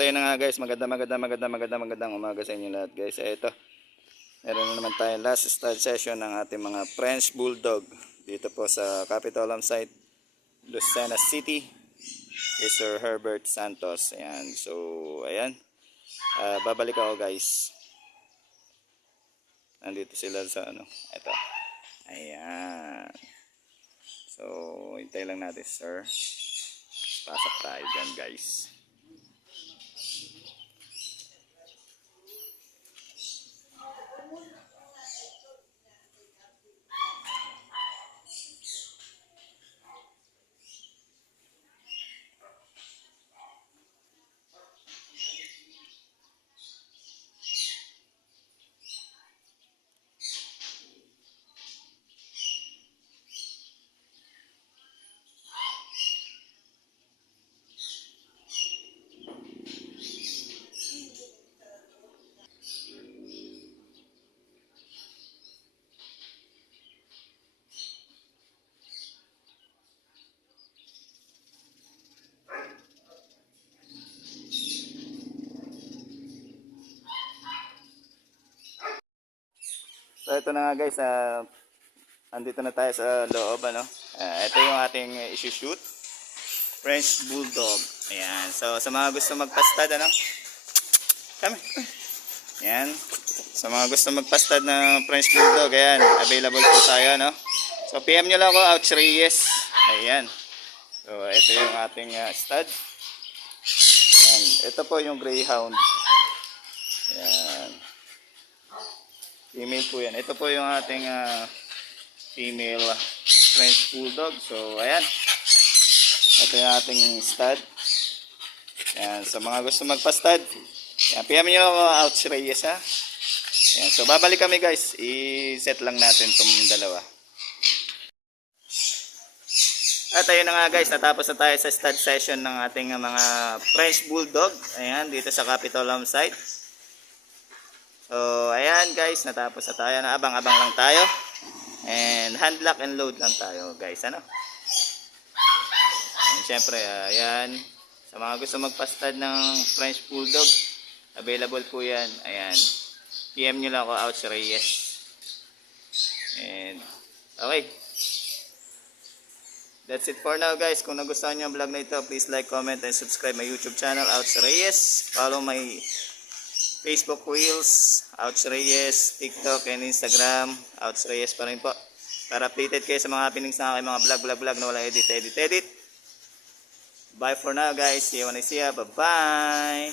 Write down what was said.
tayo na nga guys, magandang umaga sa inyo lahat guys. Ito, meron na naman tayong last start session ng ating mga French Bulldog dito po sa Capitolum site, Lucena City, kay Sir Herbert Santos. Ayan, so ayan, babalik ako guys. Nandito sila sa ano, ito. Ayan. So, hintay lang natin sir. Pasok tayo dyan guys. So ito na nga guys, andito na tayo sa loob ano. Ito yung ating isi-shoot French Bulldog. Ayan. So sa mga gusto magpastad ano. Kami. Ayan. Sa mga gusto magpastad ng French Bulldog, ayan, available po tayo no. So PM nyo lang ako, Ouch Reyes. Ayan. So ito yung ating stud. Ayan. Ito po yung Greyhound. Ayan. Female po yan. Ito po yung ating female French Bulldog. So, ayan. Ito yung ating stud. Ayan. Sa mga gusto magpa-stud, ayan, PM nyo ako, Ouch Reyes ha. Ayan. So, babalik kami guys. I-set lang natin itong dalawa. At ayun na nga guys, natapos na tayo sa stud session ng ating mga French Bulldog. Ayan, dito sa Capitolum site. So, ayan guys, natapos na tayo. Abang-abang lang tayo. And hand lock and load lang tayo guys. Ano? And syempre, ayan. Sa mga gusto magpastad ng French Bulldog, available po yan. Ayan. PM nyo lang ako, Ouch Reyes. And, okay. That's it for now guys. Kung nagustuhan nyo ang vlog na ito, please like, comment, and subscribe my YouTube channel, Ouch Reyes. Follow my Facebook Reels, Ouch Reyes, TikTok and Instagram, Ouch Reyes pa rin po. Para updated kayo sa mga happenings na aking mga vlog na wala edit. Bye for now guys. See you when I see ya. Bye-bye.